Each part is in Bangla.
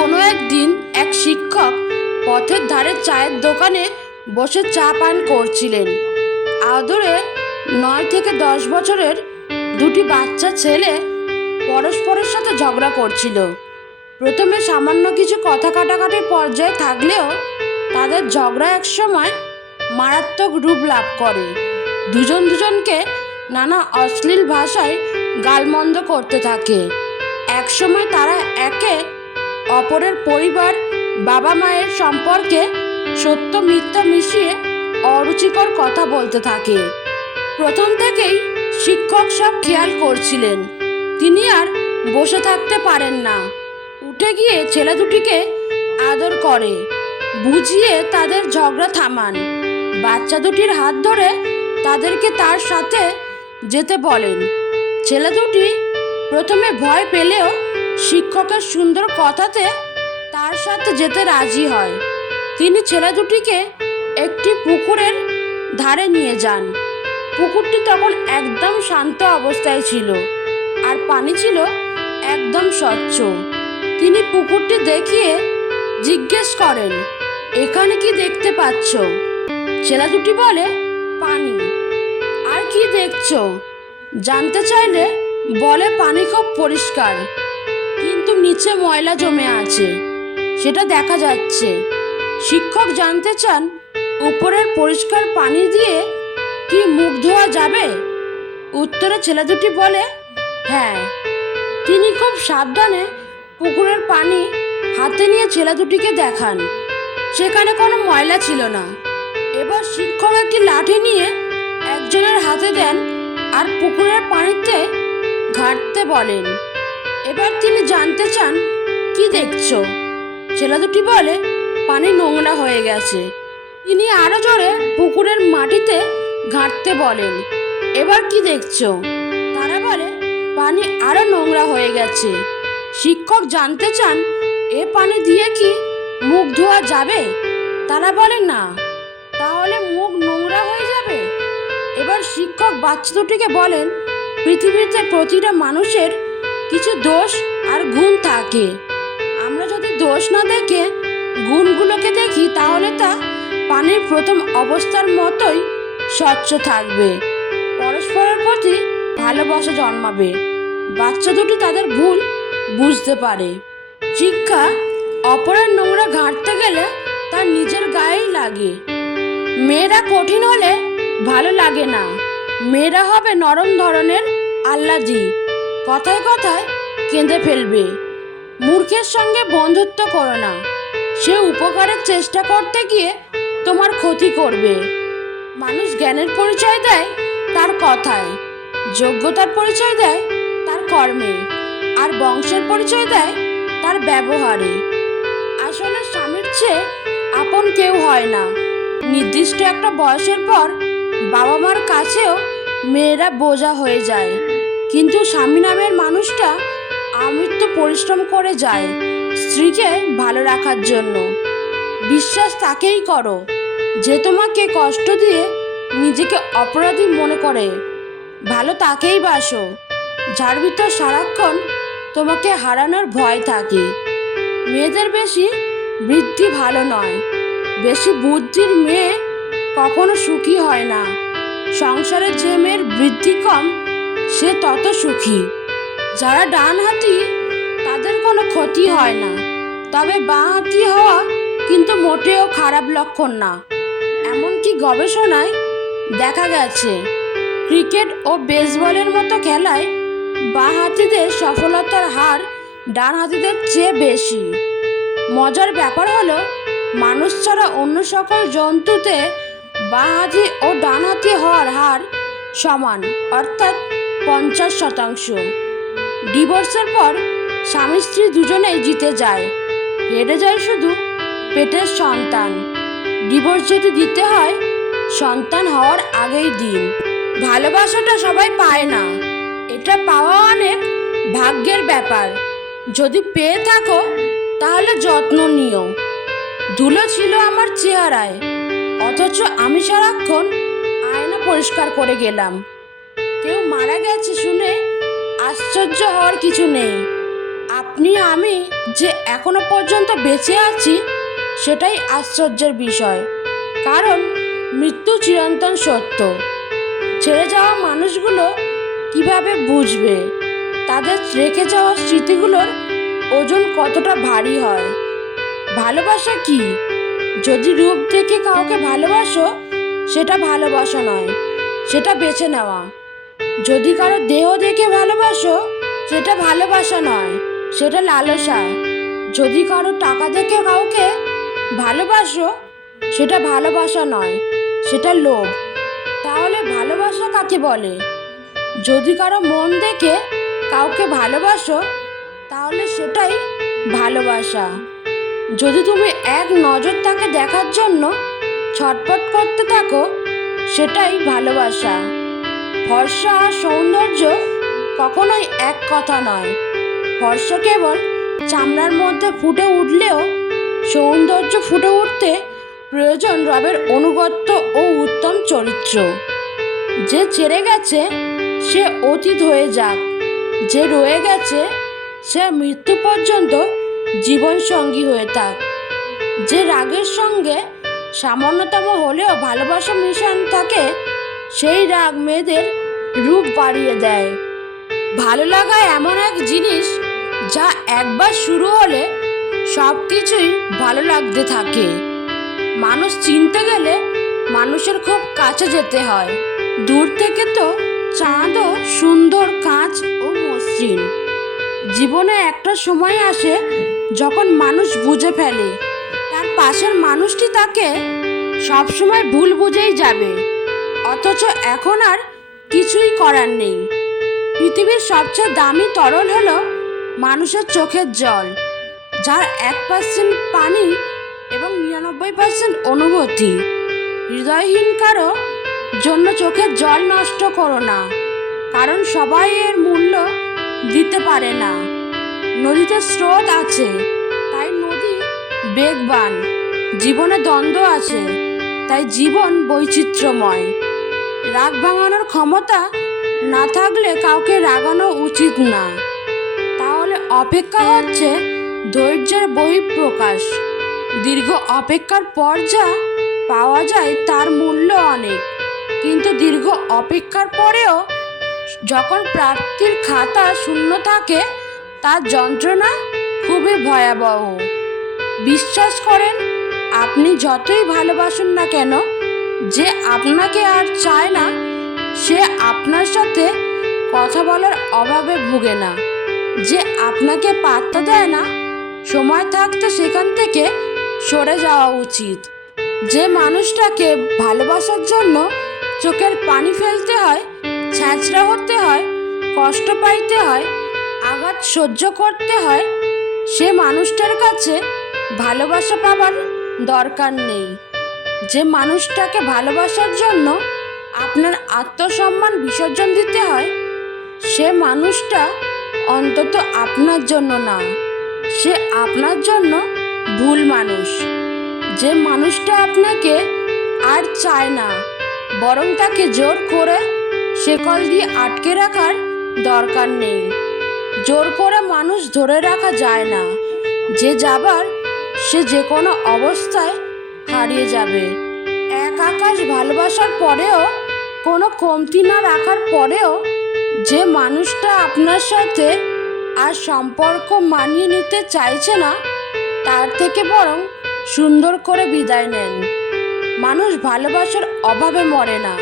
কোনো একদিন এক শিক্ষক পথের ধারে চায়ের দোকানে বসে চা পান করছিলেন। আদরে নয় থেকে দশ বছরের দুটি বাচ্চা ছেলে পরস্পরের সাথে ঝগড়া করছিল। প্রথমে সামান্য কিছু কথা কাটাকাটির পর্যায়ে থাকলেও তাদের ঝগড়া এক সময় মারাত্মক রূপ লাভ করে। দুজন দুজনকে নানা অশ্লীল ভাষায় গালমন্দ করতে থাকে। একসময় তারা একে অপরের পরিবার বাবা মায়ের সম্পর্কে সত্য মিথ্যা মিশিয়ে অরুচিকর কথা বলতে থাকে। প্রথম থেকেই শিক্ষক সব খেয়াল করছিলেন। তিনি আর বসে থাকতে পারেন না। উঠে গিয়ে ছেলে দুটিকে আদর করে, বুঝিয়ে তাদের ঝগড়া থামান। বাচ্চা দুটির হাত ধরে তাদেরকে তার সাথে যেতে বলেন। ছেলে দুটি প্রথমে ভয় পেলেও শিক্ষকের সুন্দর কথাতে তার সাথে যেতে রাজি হয়। তিনি ছেলে দুটিকে একটি পুকুরের ধারে নিয়ে যান। পুকুরটি তখন একদম শান্ত অবস্থায় ছিল আর পানি ছিল একদম স্বচ্ছ। তিনি পুকুরটি দেখিয়ে জিজ্ঞেস করেন, এখানে কি দেখতে পাচ্ছ? ছেলে দুটি বলে, পানি। আর কি দেখছ? জানতে চাইলে বলে পানি খুব পরিষ্কার। নিচে ময়লা জমে আছে। সেটা দেখা যাচ্ছে। শিক্ষক জানতে চান, উপরের পরিষ্কার পানি দিয়ে কি মুখ ধোয়া যাবে? উত্তরে ছেলে দুটি বলে হ্যাঁ। তিনি খুব সাবধানে পুকুরের পানি হাতে নিয়ে ছেলে দুটিকে দেখান। সেখানে কোনো ময়লা ছিল না। এবার শিক্ষক একটি লাঠি নিয়ে একজনের হাতে দেন আর পুকুরের পানিতে ঘাঁটতে বলেন। এবার তিনি জানতে চান, কি দেখছ? ছেলে দুটি বলে, পানি নোংরা হয়ে গেছে। তিনি আরও জোরে পুকুরের মাটিতে ঘাঁটতে বলেন, এবার কি দেখছ? তারা বলে, পানি আরও নোংরা হয়ে গেছে। শিক্ষক জানতে চান, এ পানি দিয়ে কি মুখ ধোয়া যাবে? তারা বলে, না। তাহলে মুখ নোংরা হয়ে যাবে? এবার শিক্ষক বাচ্চা দুটিকে বলেন, পৃথিবীতে প্রতিটা মানুষের কিছু দোষ আর গুণ থাকে। আমরা যদি দোষ না দেখে গুণগুলোকে দেখি, তাহলে তা পানির প্রথম অবস্থার মতোই স্বচ্ছ থাকবে। পরস্পরের প্রতি ভালোবাসা জন্মাবে। বাচ্চা দুটি তাদের ভুল বুঝতে পারে। শিক্ষা, অপরের নোংরা ঘাঁটতে গেলে তার নিজের গায়েই লাগে। মেয়েরা কঠিন হলে ভালো লাগে না। মেয়েরা হবে নরম ধরনের আল্লাদি কথায় কথায় কেঁদে ফেলবে। মূর্খের সঙ্গে বন্ধুত্ব করো না। সে উপকারের চেষ্টা করতে গিয়ে তোমার ক্ষতি করবে। মানুষ জ্ঞানের পরিচয় দেয় তার কথায়, যোগ্যতার পরিচয় দেয় তার কর্মে, আর বংশের পরিচয় দেয় তার ব্যবহারে। আসলে স্বামীর চেয়ে আপন কেউ হয় না। নির্দিষ্ট একটা বয়সের পর বাবা মার কাছেও মেয়েরা বোঝা হয়ে যায়। কিন্তু স্বামী নামের মানুষটা আমৃত্যু পরিশ্রম করে যায় স্ত্রীকে ভালো রাখার জন্য। বিশ্বাস তাকেই করো, যে তোমাকে কষ্ট দিয়ে নিজেকে অপরাধী মনে করে, ভালো তাকেই বাসো। যার ভিতর সারাক্ষণ তোমাকে হারানোর ভয় থাকে। মেয়েদের বেশি বৃদ্ধি ভালো নয়, বেশি বুদ্ধির মেয়ে কখনো সুখী হয় না। সংসারে যে মেয়ের বৃদ্ধি কম সে তত সুখী। যারা ডান হাতি, তাদের কোনো ক্ষতি হয় না। তবে বাঁ হাতি হওয়া কিন্তু মোটেও খারাপ লক্ষণ না। এমনকি গবেষণায় দেখা গেছে, ক্রিকেট ও বেসবলের মতো খেলায় বাঁ হাতিদের সফলতার হার ডান হাতিদের চেয়ে বেশি। মজার ব্যাপার হলো, মানুষ ছাড়া অন্য সকল জন্তুতে বাঁ হাতি ও ডান হাতি হওয়ার হার সমান। অর্থাৎ পঞ্চাশ শতাংশ। ডিভোর্সের পর স্বামী স্ত্রী দুজনেই জিতে যায়। হেরে যায় শুধু পেটের সন্তান। ডিভোর্স যদি দিতে হয়, সন্তান হওয়ার আগেই দিন। ভালোবাসাটা সবাই পায় না। এটা পাওয়া অনেক ভাগ্যের ব্যাপার। যদি পেয়ে থাকো, তাহলে যত্ন নিও। ধুলো ছিল আমার চেহারায়, অথচ আমি সারাক্ষণ আয়না পরিষ্কার করে গেলাম। কেউ মারা গেছে শুনে আশ্চর্য হওয়ার কিছু নেই। আপনি, আমি যে এখনও পর্যন্ত বেঁচে আছি, সেটাই আশ্চর্যের বিষয়। কারণ মৃত্যু চিরন্তন সত্য। ছেড়ে যাওয়া মানুষগুলো কীভাবে বুঝবে? তাদের রেখে যাওয়া স্মৃতিগুলোর ওজন কতটা ভারী হয়? ভালোবাসা কি? যদি রূপ দেখে কাউকে ভালোবাসো, সেটা ভালোবাসা নয়, সেটা বেছে নেওয়া। যদি কারও দেহ দেখে ভালোবাসো, সেটা ভালোবাসা নয়, সেটা লালসা। যদি কারও টাকা দেখে কাউকে ভালোবাসো, সেটা ভালোবাসা নয়, সেটা লোভ। তাহলে ভালোবাসা কাকে বলে? যদি কারও মন দেখে কাউকে ভালোবাসো, তাহলে সেটাই ভালোবাসা। যদি তুমি এক নজর তাকে দেখার জন্য ছটপট করতে থাকো, সেটাই ভালোবাসা। ফর্সা আর সৌন্দর্য কখনোই এক কথা নয়। ফর্সা কেবল চামড়ার মধ্যে ফুটে উঠলেও সৌন্দর্য ফুটে উঠতে প্রয়োজন রবের অনুগত্য ও উত্তম চরিত্র। যে ছেড়ে গেছে, সে অতীত হয়ে যাক। যে রয়ে গেছে, সে মৃত্যু পর্যন্ত জীবন সঙ্গী হয়ে থাক। যে রাগের সঙ্গে সামান্যতম হলেও ভালোবাসা মিশন থাকে, সেই রাগ মেয়েদের রূপ বাড়িয়ে দেয়। ভালো লাগা এমন এক জিনিস যা একবার শুরু হলে সব কিছুই ভালো লাগতে থাকে। মানুষ চিনতে গেলে মানুষের খুব কাছে যেতে হয়। দূর থেকে তো চাঁদও সুন্দর কাঁচ ও মসৃণ। জীবনে একটা সময় আসে যখন মানুষ বুঝে ফেলে। তার পাশের মানুষটি তাকে সবসময় ভুল বুঝেই যাবে। অথচ এখন আর কিছুই করার নেই। পৃথিবীর সবচেয়ে দামি তরল হলো মানুষের চোখের জল, যার এক পার্সেন্ট পানি এবং নিরানব্বই পার্সেন্ট অনুভূতি। হৃদয়হীন কারও জন্য চোখের জল নষ্ট করো না, কারণ সবাই এর মূল্য দিতে পারে না। নদীতে স্রোত আছে, তাই নদী বেগবান। জীবনে দ্বন্দ্ব আছে, তাই জীবন বৈচিত্র্যময়। রাগ ভাঙানোর ক্ষমতা না থাকলে কাউকে রাগানো উচিত না। তাহলে অপেক্ষা হচ্ছে ধৈর্যের বহিঃপ্রকাশ। দীর্ঘ অপেক্ষার পর যা পাওয়া যায় তার মূল্য অনেক। কিন্তু দীর্ঘ অপেক্ষার পরেও যখন প্রার্থীর খাতা শূন্য থাকে, তার যন্ত্রণা খুবই ভয়াবহ। বিশ্বাস করেন, আপনি যতই ভালোবাসুন না কেন যে আপনাকে আর চায় না, সে আপনার সাথে কথা বলার অভাবে ভুগে না। যে আপনাকে পাত্তা দেয় না, সময় থাকতে সেখান থেকে সরে যাওয়া উচিত। যে মানুষটাকে ভালোবাসার জন্য চোখের পানি ফেলতে হয় ছ্যাঁচড়া হতে হয়, কষ্ট পাইতে হয়, আঘাত সহ্য করতে হয়, সে মানুষটার কাছে ভালোবাসা পাবার দরকার নেই। যে মানুষটাকে ভালোবাসার জন্য আপনার আত্মসম্মান বিসর্জন দিতে হয়, সে মানুষটা অন্তত আপনার জন্য না, সে আপনার জন্য ভুল মানুষ। যে মানুষটা আপনাকে আর চায় না, বরং তাকে জোর করে শেকল দিয়ে আটকে রাখার দরকার নেই। জোর করে মানুষ ধরে রাখা যায় না। যে যাবার সে যে কোনো অবস্থায় হারিয়ে যাবে। এক আকাশ ভালোবাসার পরেও, কোনো কমতি না রাখার পরেও, যে মানুষটা আপনার সাথে আর সম্পর্ক মানিয়ে নিতে চাইছে না, তার থেকে বরং সুন্দর করে বিদায় নেন। মানুষ ভালোবাসার অভাবে মরে না।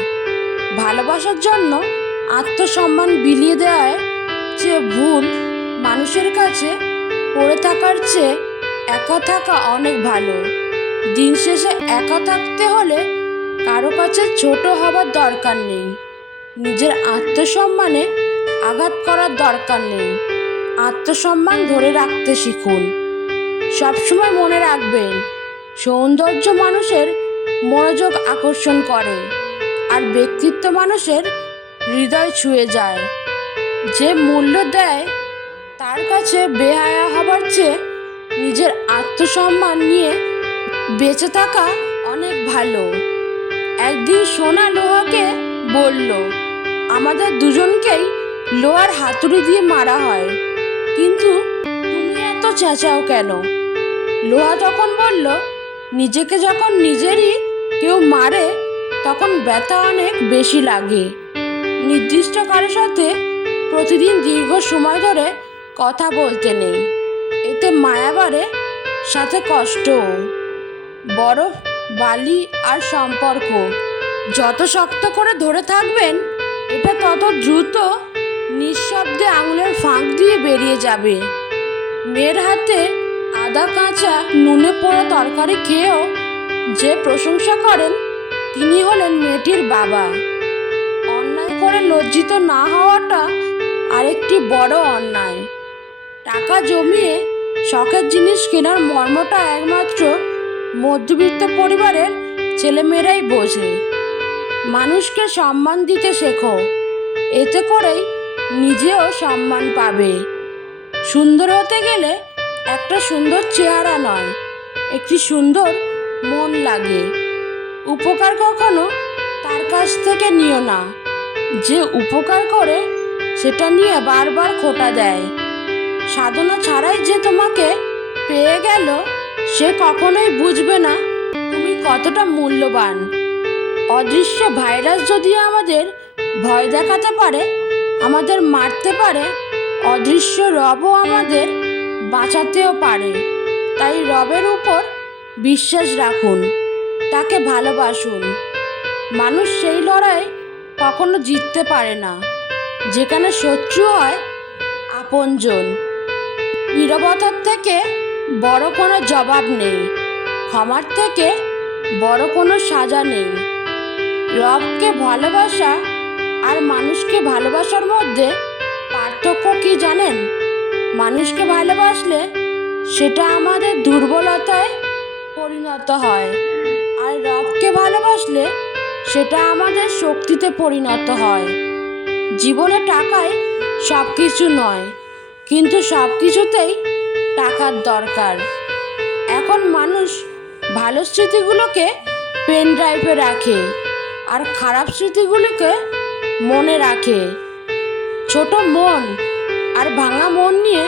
ভালোবাসার জন্য আত্মসম্মান বিলিয়ে দেওয়ায় চেয়ে ভুল মানুষের কাছে পড়ে থাকার চেয়ে একা থাকা অনেক ভালো। দিন শেষে একা থাকতে হলে কারও কাছে ছোট হবার দরকার নেই। নিজের আত্মসম্মানে আঘাত করার দরকার নেই। আত্মসম্মান ধরে রাখতে শিখুন। সবসময় মনে রাখবেন, সৌন্দর্য মানুষের মনোযোগ আকর্ষণ করে আর ব্যক্তিত্ব মানুষের হৃদয় ছুঁয়ে যায়। যে মূল্য দেয়, তার কাছে বেহায়া হবার চেয়ে নিজের আত্মসম্মান নিয়ে বেঁচে থাকা অনেক ভালো। একদিন সোনা লোহাকে বলল, আমাদের দুজনকেই লোহার হাতুড়ি দিয়ে মারা হয়। কিন্তু তুমি এত চেঁচাও কেন? লোহা তখন বলল, নিজেকে যখন নিজেরই কেউ মারে, তখন ব্যথা অনেক বেশি লাগে। নির্দিষ্ট কারোর সাথে প্রতিদিন দীর্ঘ সময় ধরে কথা বলতে নেই। এতে মায়া বাড়ে, সাথে কষ্টও। বরফ বালি আর সম্পর্ক। যত শক্ত করে ধরে থাকবেন, এটা তত দ্রুত নিঃশব্দে আঙুলের ফাঁক দিয়ে বেরিয়ে যাবে। মেয়ের হাতে আদা কাঁচা নুনে পোড়া তরকারি খেয়েও যে প্রশংসা করেন, তিনি হলেন মেয়েটির বাবা। অন্যায় করে লজ্জিত না হওয়াটা আরেকটি বড় অন্যায়। টাকা জমিয়ে শখের জিনিস কেনার মর্মটা একমাত্র মধ্যবিত্ত পরিবারের ছেলেমেয়েরাই বোঝে। মানুষকে সম্মান দিতে শেখো। এতে করেই নিজেও সম্মান পাবে। সুন্দর হতে গেলে একটা সুন্দর চেহারা নয়, একটি সুন্দর মন লাগে। উপকার কখনো তার কাছ থেকে নিও না। যে উপকার করে, সেটা নিয়ে বারবার খোটা দেয়। সাধনা ছাড়াই যে তোমাকে পেয়ে গেল সে কখনোই বুঝবে না তুমি কতটা মূল্যবান। অদৃশ্য ভাইরাস যদি আমাদের ভয় দেখাতে পারে, আমাদের মারতে পারে, অদৃশ্য রবও আমাদের বাঁচাতেও পারে। তাই রবের উপর বিশ্বাস রাখুন, তাকে ভালোবাসুন। মানুষ সেই লড়াই কখনো জিততে পারে না, যেখানে শত্রু হয় আপনজন। নীরবতার থেকে বড় কোনো জবাব নেই। ক্ষমার থেকে বড় কোনো সাজা নেই। রবকে ভালোবাসা আর মানুষকে ভালোবাসার মধ্যে পার্থক্য কি জানেন? মানুষকে ভালোবাসলে সেটা আমাদের দুর্বলতায় পরিণত হয়। আর রবকে ভালোবাসলে সেটা আমাদের শক্তিতে পরিণত হয়। জীবনে টাকায় সব কিছু নয়, কিন্তু সব কিছুতেই টাকার দরকার। এখন মানুষ ভালো স্মৃতিগুলোকে পেন ড্রাইভে রাখে আর খারাপ স্মৃতিগুলোকে মনে রাখে। ছোট মন আর ভাঙা মন নিয়ে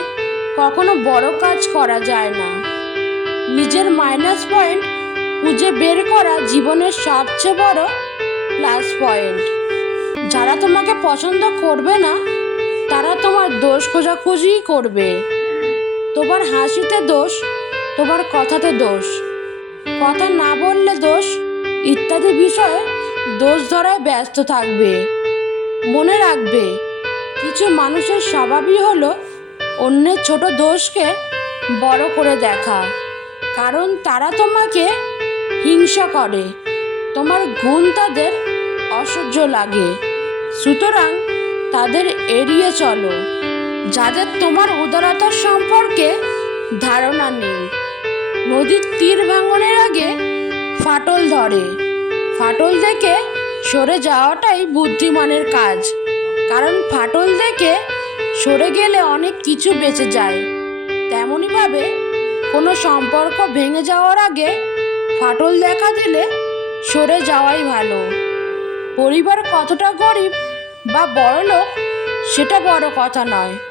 কখনো বড় কাজ করা যায় না। নিজের মাইনাস পয়েন্ট খুঁজে বের করা জীবনের সবচেয়ে বড় প্লাস পয়েন্ট যারা তোমাকে পছন্দ করবে না, তারা তোমার দোষ খোঁজাখুঁজিই করবে। তোমার হাসিতে দোষ, তোমার কথাতে দোষ। কথা না বললে দোষ, ইত্যাদি বিষয়ে দোষ ধরায় ব্যস্ত থাকবে। মনে রাখবে, কিছু মানুষের স্বভাবই হলো অন্যের ছোট দোষকে বড় করে দেখা। কারণ তারা তোমাকে হিংসা করে, তোমার গুণ তাদের অসহ্য লাগে। সুতরাং তাদের এড়িয়ে চলো। যাদের তোমার উদারতার সম্পর্কে ধারণা নেই। নদীর তীর ভাঙনের আগে ফাটল ধরে। ফাটল দেখে সরে যাওয়াটাই বুদ্ধিমানের কাজ। কারণ ফাটল দেখে সরে গেলে অনেক কিছু বেঁচে যায়। তেমনইভাবে কোনো সম্পর্ক ভেঙে যাওয়ার আগে ফাটল দেখা দিলে সরে যাওয়াই ভালো। পরিবার কতটা গরিব বা বড়লোক, সেটা বড় কথা নয়।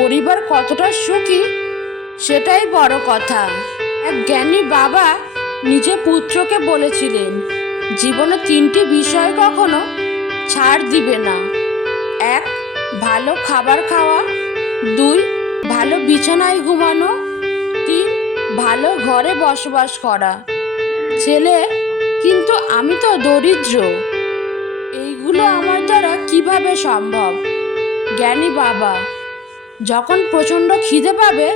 পরিবার কতটা সুখী, সেটাই বড় কথা। এক জ্ঞানী বাবা নিজে পুত্রকে বলেছিলেন, জীবনে তিনটি বিষয় কখনো ছাড় দিবে না। এক, ভালো খাবার খাওয়া। দুই, ভালো বিছানায় ঘুমানো। তিন, ভালো ঘরে বসবাস করা। ছেলে, কিন্তু আমি তো দরিদ্র। এইগুলো আমার দ্বারা কীভাবে সম্ভব? জ্ঞানী বাবা যখন প্রচণ্ড খিদে পাবে,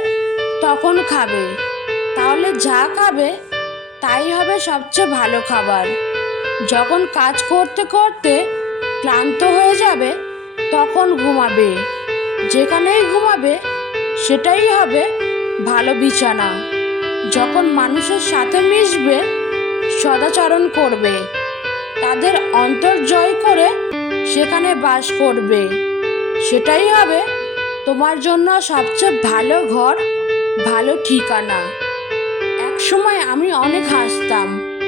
তখন খাবে। তাহলে যা খাবে, তাই হবে সবচেয়ে ভালো খাবার। যখন কাজ করতে করতে ক্লান্ত হয়ে যাবে, তখন ঘুমাবে। যেখানেই ঘুমাবে, সেটাই হবে ভালো বিছানা। যখন মানুষের সাথে মিশবে, সদাচরণ করবে। তাদের অন্তর জয় করে সেখানে বাস করবে। সেটাই হবে তোমার জন্য সবচেয়ে ভালো ঘর, ভালো ঠিকানা। এক সময় আমি অনেক হাসতাম।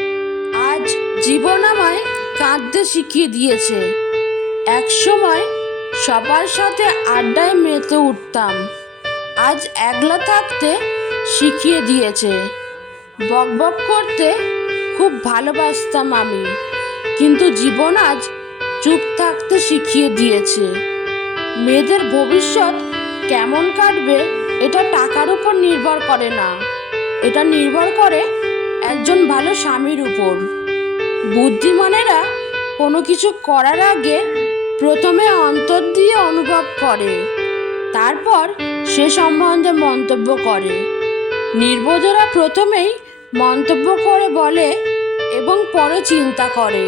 আজ জীবন আমায় কাঁদতে শিখিয়ে দিয়েছে। এক সময় সবার সাথে আড্ডায় মেতে উঠতাম। আজ একলা থাকতে শিখিয়ে দিয়েছে। বকবক করতে খুব ভালোবাসতাম আমি। কিন্তু জীবন আজ চুপ থাকতে শিখিয়ে দিয়েছে। মেয়েদের ভবিষ্যৎ কেমন কাটবে, এটা টাকার উপর নির্ভর করে না। এটা নির্ভর করে একজন ভালো স্বামীর উপর। বুদ্ধিমানেরা কোনো কিছু করার আগে প্রথমে অন্তর দিয়ে অনুভব করে, তারপর সে সম্বন্ধে মন্তব্য করে। নির্বোধরা প্রথমেই মন্তব্য করে বলে এবং পরে চিন্তা করে।